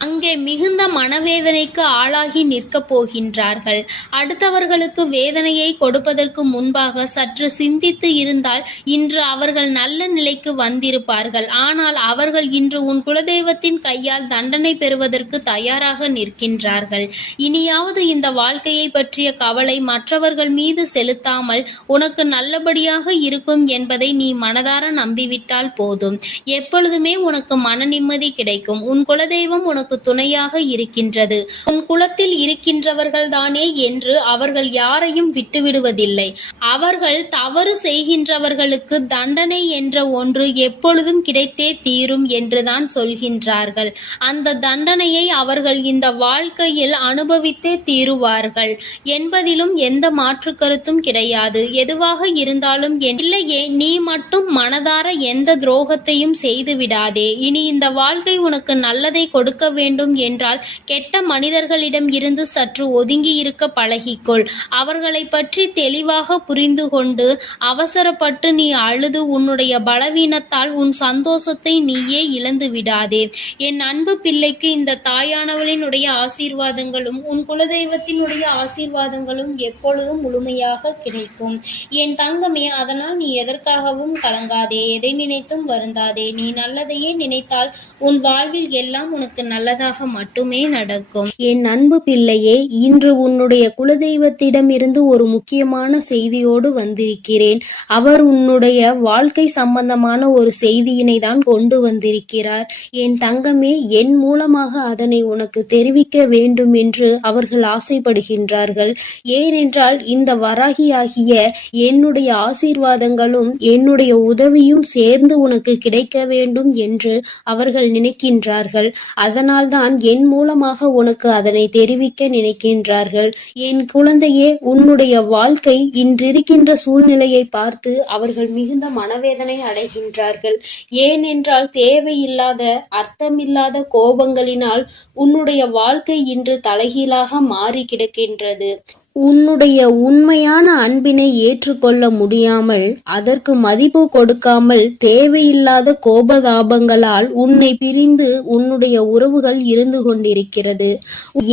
அங்கே மிகுந்த மனவேதனைக்கு ஆளாகி நிற்கப் போகின்றார்கள். அடுத்தவர்களுக்கு வேதனையை கொடுப்பதற்கு முன்பாக சற்று சிந்தித்து இருந்தால் இன்று அவர்கள் நல்ல நிலைக்கு வந்திருப்பார்கள். ஆனால் அவர்கள் இன்று உன் குலதெய்வத்தின் கையால் தண்டனை பெறுவதற்கு தயாராக நிற்கின்றார்கள். இனியாவது இந்த வாழ்க்கையை பற்றிய கவலை மற்றவர்கள் மீது செலுத்தாமல் உனக்கு நல்லபடியாக இருக்கும் என்பதை நீ மனதார நம்பிவிட்டால் போதும். எப்பொழுதுமே உனக்கு மன நிம்மதி கிடைக்கும். உன் குலதெய்வம் உனக்கு துணையாக இருக்கின்றது. உன் குலத்தில் இருக்கின்றவர்கள் தானே என்று அவர்கள் யாரையும் விட்டுவிடுவதில்லை. அவர்கள் தவறு செய்கின்றவர்களுக்கு தண்டனை என்ற ஒன்று எப்பொழுதும் கிடைத்தே தீரும் என்றுதான் சொல்கின்றார்கள். அந்த தண்டனையை அவர்கள் இந்த வாழ்க்கையில் அனுபவித்தே தீருவார்கள் என்பதிலும் எந்த மாற்று கருத்தும் கிடையாது. எதுவாக இருந்தாலும் இல்லையே, நீ மட்டும் மனதார எந்த துரோகத்தையும் செய்து விடாதே. இனி இந்த வாழ்க்கை உனக்கு நல்லதை கொடுக்க வேண்டும் என்றால் கெட்ட மனிதர்களிடம் இருந்து சற்று ஒதுங்கி இருக்க பழகிக்கொள். அவர்களை பற்றி தெளிவாக புரிந்து கொண்டு அவசரப்பட்டு நீ அழுது உன்னுடைய பலவீனத்தால் உன் சந்தோஷத்தை நீயே இழந்து விடாதே. என் அன்பு பிள்ளைக்கு இந்த தாயானவளினுடைய ஆசீர்வாதங்களும் உன் குலதெய்வத்தினுடைய ஆசீர்வாதங்களும் எப்பொழுதும் முழுமையாக கிடைக்கும். என் தங்கமே, அதனால் நீ எதற்காகவும் கலங்காதே, எதை நினைத்தும் வருந்தாதே. நீ நல்லதையே நினைத்தால் உன் வாழ்வில் எல்லாம் உனக்கு நல்லதாக மட்டுமே நடக்கும். என் அன்பு பிள்ளையே, இன்று உன்னுடைய குலதெய்வத்திடம் இருந்து ஒரு முக்கியமான செய்தியோடு வந்திருக்கிறேன். அவர் உன்னுடைய வாழ்க்கை சம்பந்தமான ஒரு செய்தியினை தான் கொண்டு வந்திருக்கிறார். என் தங்கமே, என் மூலமாக அதனை உனக்கு தெரிவிக்க வேண்டும் என்று அவர்கள் ஆசைப்படுகின்றார்கள். ஏனென்றால் இந்த வராகியாகிய என்னுடைய ஆசீர்வாதங்களும் என்னுடைய உதவியும் சேர்ந்து உனக்கு கிடைக்க வேண்டும் என்று அவர்கள் நினைக்கின்றார்கள். அதனால்தான் என் மூலமாக உனக்கு அதனை தெரிவிக்க நினைக்கின்றார்கள். என் குழந்தையே, உன்னுடைய வாழ்க்கை இன்றிருக்கின்ற சூழ்நிலையை பார்த்து அவர்கள் மிகுந்த மனவேதனை அடைகின்றார்கள். ஏனென்றால் தேவையில்லாத அர்த்தமில்லாத கோபங்களினால் உன்னுடைய வாழ்க்கை இன்று தலைகீழாக மாறி கிடக்கின்றது. உன்னுடைய உண்மையான அன்பினை ஏற்றுக்கொள்ள முடியாமல், அதற்கு மதிப்பு கொடுக்காமல், தேவையில்லாத கோபதாபங்களால் உன்னை பிரிந்து உன்னுடைய உறவுகள் இருந்து கொண்டிருக்கிறது.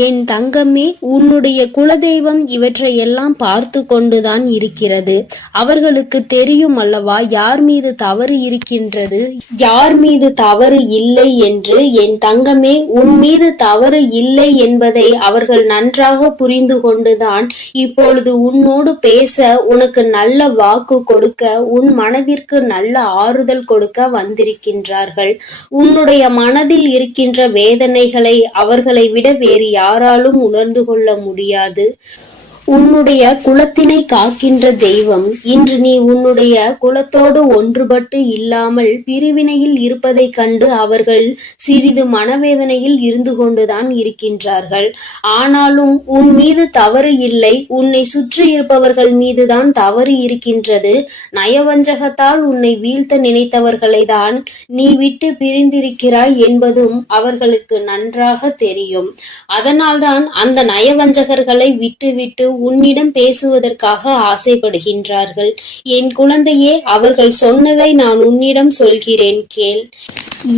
என் தங்கமே, உன்னுடைய குலதெய்வம் இவற்றை எல்லாம் பார்த்து கொண்டுதான் இருக்கிறது. அவர்களுக்கு தெரியும் அல்லவா யார் மீது தவறு இருக்கின்றது, யார் மீது தவறு இல்லை என்று. என் தங்கமே, உன் மீது தவறு இல்லை என்பதை அவர்கள் நன்றாக புரிந்து கொண்டுதான் இப்பொழுது உன்னோடு பேச, உனக்கு நல்ல வாக்கு கொடுக்க, உன் மனதிற்கு நல்ல ஆறுதல் கொடுக்க வந்திருக்கின்றார்கள். உன்னுடைய மனதில் இருக்கின்ற வேதனைகளை அவர்களை விட வேறு யாராலும் உணர்ந்து கொள்ள முடியாது. உன்னுடைய குலத்தினை காக்கின்ற தெய்வம் இன்று நீ உன்னுடைய குலத்தோடு ஒன்றுபட்டு இல்லாமல் பிரிவினையில் இருப்பதை கண்டு அவர்கள் சிறிது மனவேதனையில் இருந்து கொண்டுதான் இருக்கின்றார்கள். ஆனாலும் உன் மீது தவறு இல்லை, உன்னை சுற்றி இருப்பவர்கள் மீதுதான் தவறு இருக்கின்றது. நயவஞ்சகத்தால் உன்னை வீழ்த்த நினைத்தவர்களை தான் நீ விட்டு பிரிந்திருக்கிறாய் என்பதும் அவர்களுக்கு நன்றாக தெரியும். அதனால்தான் அந்த நயவஞ்சகர்களை விட்டுவிட்டு உன்னிடம் பேசுவதற்காக ஆசைப்படுகின்றார்கள். என் குழந்தையே, அவர்கள் சொன்னதை நான் உன்னிடம் சொல்கிறேன், கேள்.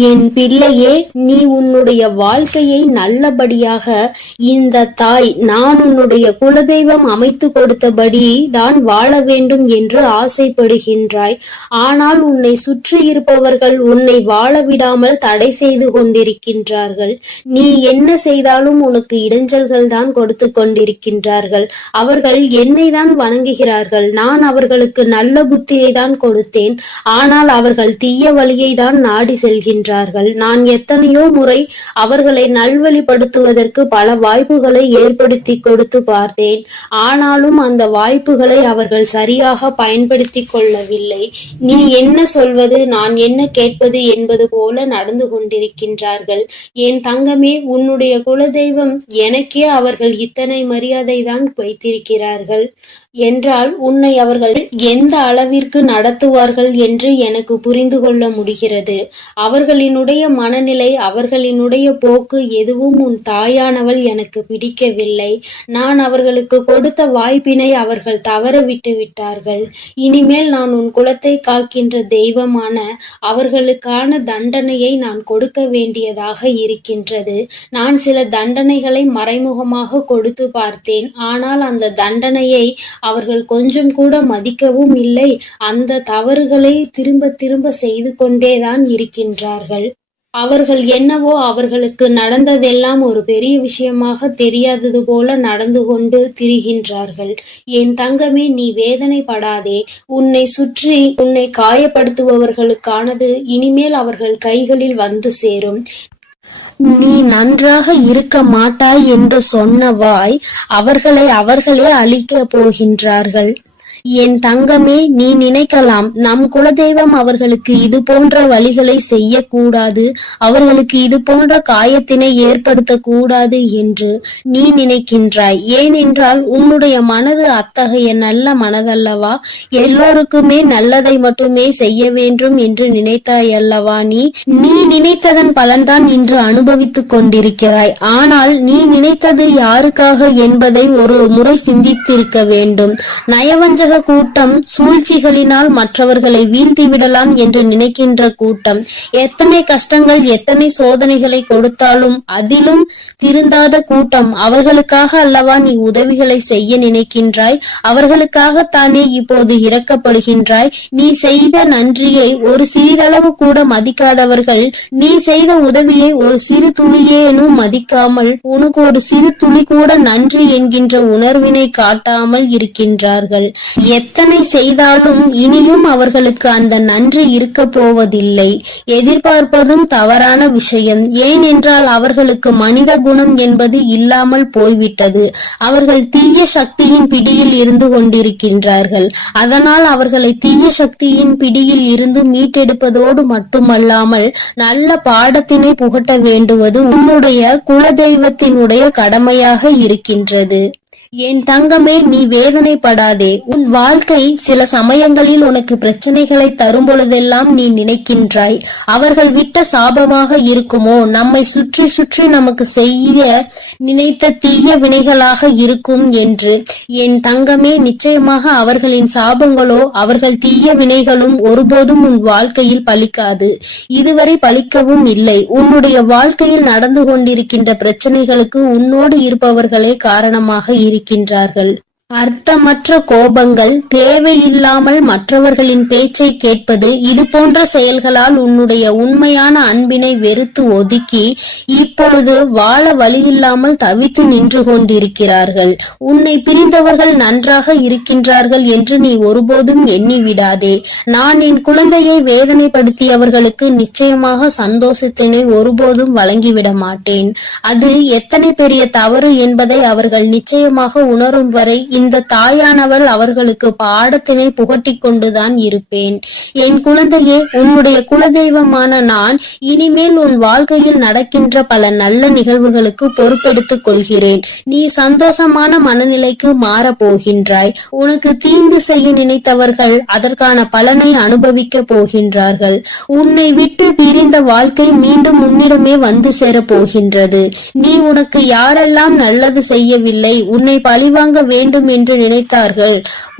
என் பிள்ளையே, நீ உன்னுடைய வாழ்க்கையை நல்லபடியாக இந்த தாய் நான் உன்னுடைய குலதெய்வம் அமைத்து கொடுத்தபடி தான் வாழ வேண்டும் என்று ஆசைப்படுகின்றாய். ஆனால் உன்னை சுற்றி இருப்பவர்கள் உன்னை வாழ விடாமல் தடை செய்து கொண்டிருக்கின்றார்கள். நீ என்ன செய்தாலும் உனக்கு இடைஞ்சல்கள் தான் கொடுத்து கொண்டிருக்கின்றார்கள். அவர்கள் என்னை தான் வணங்குகிறார்கள். நான் அவர்களுக்கு நல்ல புத்தியை தான் கொடுத்தேன். ஆனால் அவர்கள் தீய வழியை தான் நாடி செல்கின்றார்கள். நான் எத்தனையோ முறை அவர்களை நல்வழிப்படுத்துவதற்கு பல வாய்ப்புகளை ஏற்படுத்தி கொடுத்து பார்த்தேன். ஆனாலும் அந்த வாய்ப்புகளை அவர்கள் சரியாக பயன்படுத்தி கொள்ளவில்லை. நீ என்ன சொல்வது, நான் என்ன கேட்பது என்பது போல நடந்து கொண்டிருக்கின்றார்கள். என் தங்கமே, உன்னுடைய குலதெய்வம் எனக்கே அவர்கள் இத்தனை மரியாதை தான் வைத்திருக்கிறார்கள் என்றால் உன்னை அவர்கள் எந்த அளவிற்கு நடத்துவார்கள் என்று எனக்கு புரிந்து கொள்ள முடிகிறது. அவர்களினுடைய மனநிலை, அவர்களினுடைய போக்கு எதுவும் உன் தாயானவள் எனக்கு பிடிக்கவில்லை. நான் அவர்களுக்கு கொடுத்த வாய்ப்பினை அவர்கள் தவற விட்டு விட்டார்கள். இனிமேல் நான் உன் குலத்தை காக்கின்ற தெய்வமான அவர்களுக்கான தண்டனையை நான் கொடுக்க வேண்டியதாக இருக்கின்றது. நான் சில தண்டனைகளை மறைமுகமாக கொடுத்து பார்த்தேன். ஆனால் அந்த தண்டனையை அவர்கள் கொஞ்சம் கூட மதிக்கவும் இல்லை. அந்த தவறுகளை திரும்ப திரும்ப செய்து கொண்டேதான் இருக்கின்றார்கள். அவர்கள் என்னவோ அவர்களுக்கு நடந்ததெல்லாம் ஒரு பெரிய விஷயமாக தெரியாதது போல நடந்து கொண்டு திரிகின்றார்கள். என் தங்கமே, நீ வேதனைப்படாதே. உன்னை சுற்றி உன்னை காயப்படுத்துபவர்களுக்கானது இனிமேல் அவர்கள் கைகளில் வந்து சேரும். நீ நன்றாக இருக்க மாட்டாய் என்று சொன்ன வாய் அவர்களே அழிக்கப் போகின்றார்கள். என் தங்கமே, நீ நினைக்கலாம் நம் குலதெய்வம் அவர்களுக்கு இது போன்ற வழிகளை செய்யக்கூடாது, அவர்களுக்கு இது போன்ற காயத்தினை ஏற்படுத்த கூடாது என்று நீ நினைக்கின்றாய். ஏனென்றால் உன்னுடைய மனது அத்தகைய நல்ல மனதல்லவா? எல்லோருக்குமே நல்லதை மட்டுமே செய்ய வேண்டும் என்று நினைத்தாய் அல்லவா? நீ நினைத்ததன் பலன்தான் இன்று அனுபவித்துக் கொண்டிருக்கிறாய். ஆனால் நீ நினைத்தது யாருக்காக என்பதை ஒரு முறை சிந்தித்திருக்க வேண்டும். நயவஞ்சக கூட்டம், சூழ்ச்சிகளினால் மற்றவர்களை வீழ்த்தி விடலாம் என்று நினைக்கின்ற கூட்டம், எத்தனை கஷ்டங்கள் எத்தனை சோதனைகளை கொடுத்தாலும் அதிலும் திருந்தாத கூட்டம். அவர்களுக்காக அல்லவா நீ உதவிகளை செய்ய நினைக்கின்றாய்? அவர்களுக்காகத்தானே இப்போது இறக்கப்படுகின்றாய்? நீ செய்த நன்றியை ஒரு சிறிதளவு கூட மதிக்காதவர்கள் நீ செய்த உதவியை ஒரு சிறு துளியேனும் மதிக்காமல் உனக்கு ஒரு சிறு துளி கூட நன்றி என்கின்ற உணர்வினை காட்டாமல் இருக்கின்றார்கள். எத்தனை செய்தாலும் இனியும் அவர்களுக்கு அந்த நன்றி இருக்க போவதில்லை. எதிர்பார்ப்பதும் தவறான விஷயம். ஏனென்றால் அவர்களுக்கு மனித குணம் என்பது இல்லாமல் போய்விட்டது. அவர்கள் தீய சக்தியின் பிடியில் இருந்து கொண்டிருக்கின்றார்கள். அதனால் அவர்களை தீய சக்தியின் பிடியில் இருந்து மீட்டெடுப்பதோடு மட்டுமல்லாமல் நல்ல பாடத்தினை புகட்ட வேண்டுவது உன்னுடைய குலதெய்வத்தினுடைய கடமையாக இருக்கின்றது. என் தங்கமே, நீ வேதனைப்படாதே. உன் வாழ்க்கை சில சமயங்களில் உனக்கு பிரச்சனைகளை தரும் பொழுதெல்லாம் நீ நினைக்கின்றாய், அவர்கள் விட்ட சாபமாக இருக்குமோ, நம்மை சுற்றி சுற்றி நமக்கு செய்ய நினைத்த தீய வினைகளாக இருக்கும் என்று. என் தங்கமே, நிச்சயமாக அவர்களின் சாபங்களோ அவர்கள் தீய வினைகளும் ஒருபோதும் உன் வாழ்க்கையில் பலிக்காது. இதுவரை பலிக்கவும் இல்லை. உன்னுடைய வாழ்க்கையில் நடந்து கொண்டிருக்கின்ற பிரச்சனைகளுக்கு உன்னோடு இருப்பவர்களே காரணமாக இருக்கின்றார்கள். அர்த்தமற்ற கோபங்கள், தேவையில்லாமல் மற்றவர்களின் பேச்சை கேட்பது, இது போன்ற செயல்களால் உன்னுடைய உண்மையான அன்பினை வெறுத்து ஒதுக்கி இப்பொழுது வாழ வழியில்லாமல் தவித்து நின்று கொண்டிருக்கிறார்கள். உன்னை பிரிந்தவர்கள் நன்றாக இருக்கின்றார்கள் என்று நீ ஒருபோதும் எண்ணி விடாதே. நான் என் குழந்தையை வேதனைப்படுத்தியவர்களுக்கு நிச்சயமாக சந்தோஷத்தினை ஒருபோதும் வழங்கிவிட மாட்டேன். அது எத்தனை பெரிய தவறு என்பதை அவர்கள் நிச்சயமாக உணரும் வரை இந்த தாயானவள் அவர்களுக்கு பாடத்தினை புகட்டி கொண்டுதான் இருப்பேன். என் குழந்தையே, உன்னுடைய குலதெய்வமான நான் இனிமேல் உன் வாழ்க்கையில் நடக்கின்ற பல நல்ல நிகழ்வுகளுக்கு பொறுப்பெடுத்துக் கொள்கிறேன். நீ சந்தோஷமான மனநிலைக்கு மாற போகின்றாய். உனக்கு தீங்கு செய்ய நினைத்தவர்கள் அதற்கான பலனை அனுபவிக்க போகின்றார்கள். உன்னை விட்டு பிரிந்த வாழ்க்கை மீண்டும் உன்னிடமே வந்து சேர போகின்றது. நீ உனக்கு யாரெல்லாம் நல்லது செய்யவில்லை, உன்னை பழிவாங்க வேண்டும் என்று நினைத்தார்கள்,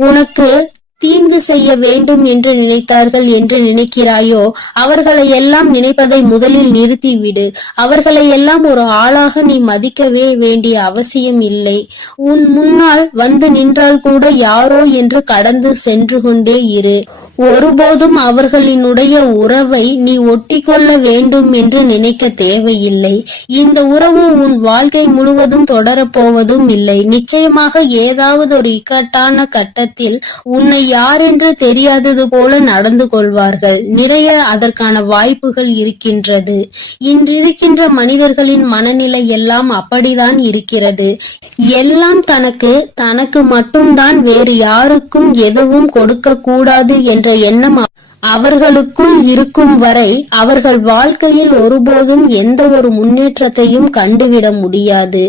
உனக்கு தீங்கு செய்ய வேண்டும் என்று நினைத்தார்கள் என்று நினைக்கிறாயோ, அவர்களை எல்லாம் நினைப்பதை முதலில் நிறுத்திவிடு. அவர்களை எல்லாம் ஒரு ஆளாக நீ மதிக்கவே வேண்டிய அவசியம் இல்லை. உன் முன்னால் வந்து நின்றால் கூட யாரோ என்று கடந்து சென்று கொண்டே இரு. ஒருபோதும் அவர்களினுடைய உறவை நீ ஒட்டிக்கொள்ள வேண்டும் என்று நினைக்க தேவையில்லை. இந்த உறவு உன் வாழ்க்கை முழுவதும் தொடரப்போவதும் இல்லை. நிச்சயமாக ஏதாவது ஒரு இக்கட்டான கட்டத்தில் உன்னை யாரென்று தெரியாதது போல நடந்து கொள்வார்கள். நிறைய அதற்கான வாய்ப்புகள் இருக்கின்றது. இன்றிருக்கின்ற மனிதர்களின் மனநிலை எல்லாம் அப்படிதான் இருக்கிறது. எல்லாம் தனக்கு மட்டும்தான், வேறு யாருக்கும் எதுவும் கொடுக்க கூடாது என்ற எண்ணம் அவர்களுக்குள் இருக்கும் வரை அவர்கள் வாழ்க்கையில் ஒருபோதும் எந்த ஒரு முன்னேற்றத்தையும் கண்டுவிட முடியாது.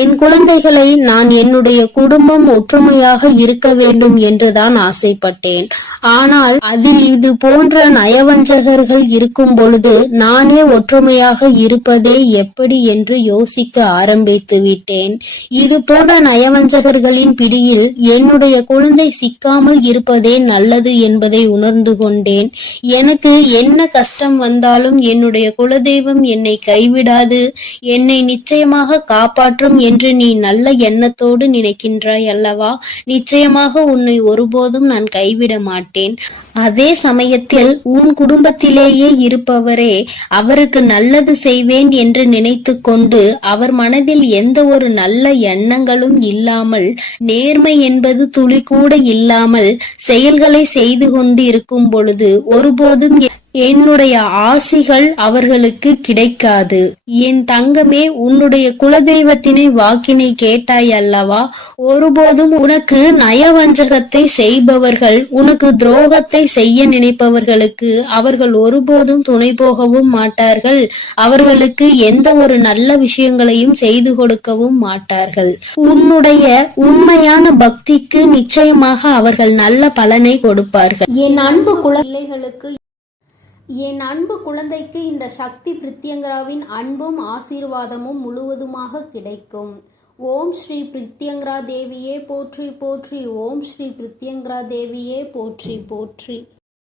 என் குழந்தைகளை நான் என்னுடைய குடும்பம் ஒற்றுமையாக இருக்க வேண்டும் என்றுதான் ஆசைப்பட்டேன். ஆனால் அதில் இது போன்ற நயவஞ்சகர்கள் இருக்கும் பொழுது நானே ஒற்றுமையாக இருப்பதே எப்படி என்று யோசிக்க ஆரம்பித்து விட்டேன். இது போன்ற நயவஞ்சகர்களின் பிடியில் என்னுடைய குழந்தை சிக்காமல் இருப்பதே நல்லது என்பதை உணர்ந்து கொண்டேன். எனக்கு என்ன கஷ்டம் வந்தாலும் என்னுடைய குலதெய்வம் என்னை கைவிடாது, என்னை நிச்சயமாக காப்பாற்றும் என்று நீ நல்ல எண்ணத்தோடு நினைக்கின்றாய் அல்லவா? நிச்சயமாக உன்னை ஒருபோதும் நான் கைவிட மாட்டேன். அதே சமயத்தில் உன் குடும்பத்திலேயே இருப்பவரே அவருக்கு நல்லது செய்வேன் என்று நினைத்து கொண்டு அவர் மனதில் எந்த ஒரு நல்ல எண்ணங்களும் இல்லாமல், நேர்மை என்பது துளி கூட இல்லாமல் செயல்களை செய்து கொண்டு இருக்கும் பொழுது ஒருபோதும் என்னுடைய ஆசிகள் அவர்களுக்கு கிடைக்காது. என் தங்கமே, உன்னுடைய குலதெய்வத்தினை வாக்கினை கேட்டாய் அல்லவா? ஒருபோதும் உனக்கு நயவஞ்சகத்தை செய்பவர்கள், உனக்கு துரோகத்தை செய்ய நினைப்பவர்களுக்கு அவர்கள் ஒருபோதும் துணை போகவும் மாட்டார்கள். அவர்களுக்கு எந்த ஒரு நல்ல விஷயங்களையும் செய்து கொடுக்கவும் மாட்டார்கள். உன்னுடைய உண்மையான பக்திக்கு நிச்சயமாக அவர்கள் நல்ல பலனை கொடுப்பார்கள். என் அன்பு குழந்தைக்கு இந்த சக்தி பிரித்யங்கராவின் அன்பும் ஆசீர்வாதமும் முழுவதுமாக கிடைக்கும். ஓம் ஸ்ரீ பிரித்யங்கரா தேவியே போற்றி போற்றி. ஓம் ஸ்ரீ பிரித்யங்கரா தேவியே போற்றி போற்றி.